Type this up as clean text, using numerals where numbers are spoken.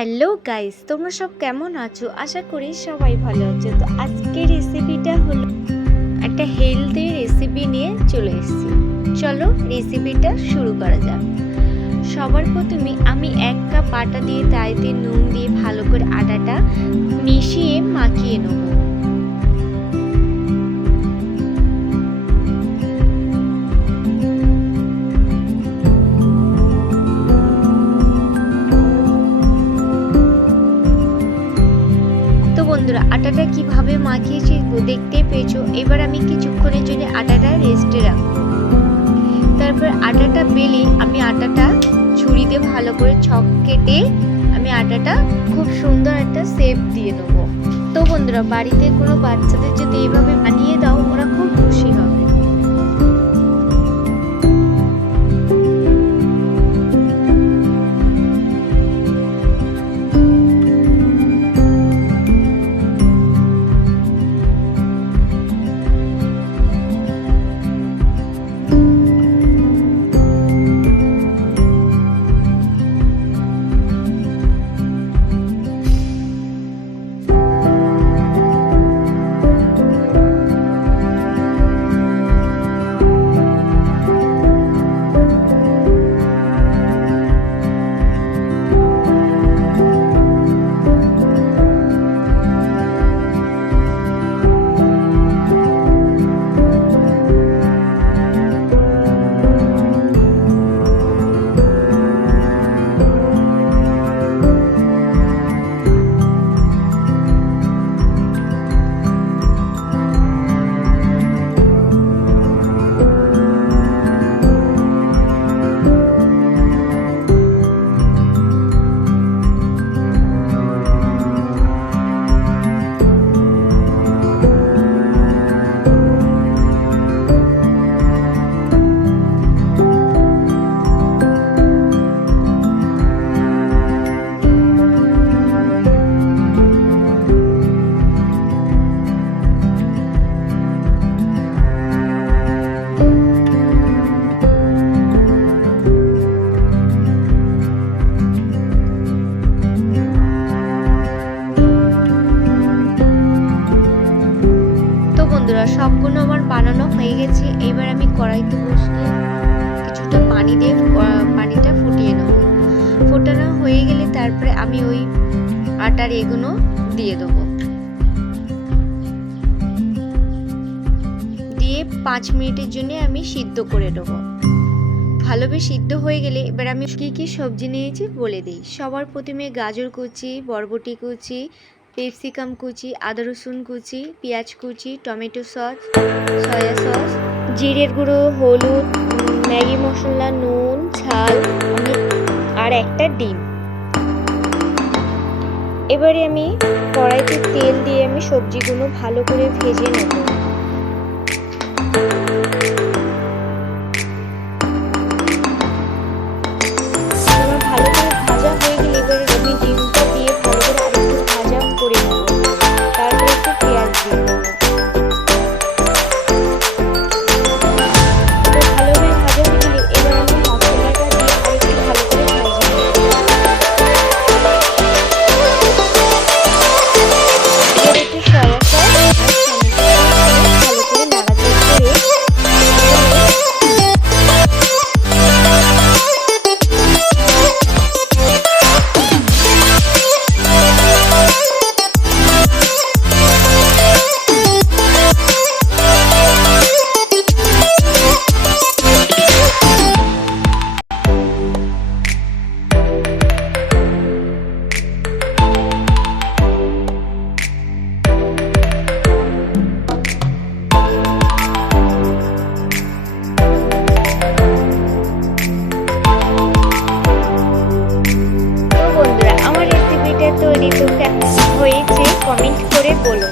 Hello guys, তোমরা সব কেমন আছো? আশা করি সবাই ভালো আছো। তো আজকের রেসিপিটা হলো একটা হেলদি রেসিপি নিয়ে চলে এসেছি। চলো রেসিপিটা শুরু করা যাক। সবার প্রথমে আমি 1 কাপ আটা দিয়ে তাইতে নুন দিয়ে ভালো করে আটাটা মিশিয়ে মাখিয়ে নেব। বন্ধুরা, আটাটা কিভাবে মাখিয়েছি দেখতে পেয়েছো। এবার আমি কিছুক্ষণের জন্য আটাটা রেস্টে রাখবো। তারপর আটাটা বেলে আমি আটাটা ছুরি দিয়ে ভালো করে ছক কেটে আমি আটাটা খুব সুন্দর একটা শেপ দিয়ে নেবো। তো বন্ধুরা, বাড়িতে কোনো বাচ্চাদের যদি এইভাবে বানিয়ে দাও, ওরা খুব খুশি হবে। সবগুলো আমার বানানো হয়ে গেছে। এবার আমি কড়াইতে বসিয়ে কিছুটা পানি দিয়ে পানিটা ফুটিয়ে নেব। ফোটানো হয়ে গেলে তারপরে আমি ওই আটার এগুলো দিয়ে দেবো। দিয়ে 5 মিনিটের জন্য আমি সিদ্ধ করে দেবো। ভালোভাবে সিদ্ধ হয়ে গেলে এবার আমি কি সবজি নিয়েছি বলে দিই। সবার প্রথমে গাজর কুচি, বরবটি কুচি, ক্যাপসিকাম কুচি, আদা রসুন কুচি, পেঁয়াজ কুচি, টমেটো সস, সয়া সস, জিরের গুঁড়ো, হলুদ, ম্যাগি মশলা, নুন, ঝাল আর একটা ডিম। এবারে আমি কড়াইতে তেল দিয়ে আমি সবজিগুলো ভালো করে ভেজে নেব। ভালো করে ভাজা হয়ে গেলে এবারে আমি ডিমটা দিয়ে ভালো করে আরেকটু ভাজা করে নেব। তারপরে একটু পেঁয়াজ দিয়ে দেবো। ভালোভাবে ভাজা হয়ে গেলে এবার আমি মশলাটা দিয়ে আরেকটু ভালো করে ভাজা নেব। এবার একটু সয়া সস আর ভালো করে নাড়াচাড়া করে তৈরি। তো কেমন হয়েছে কমেন্ট করে বলো।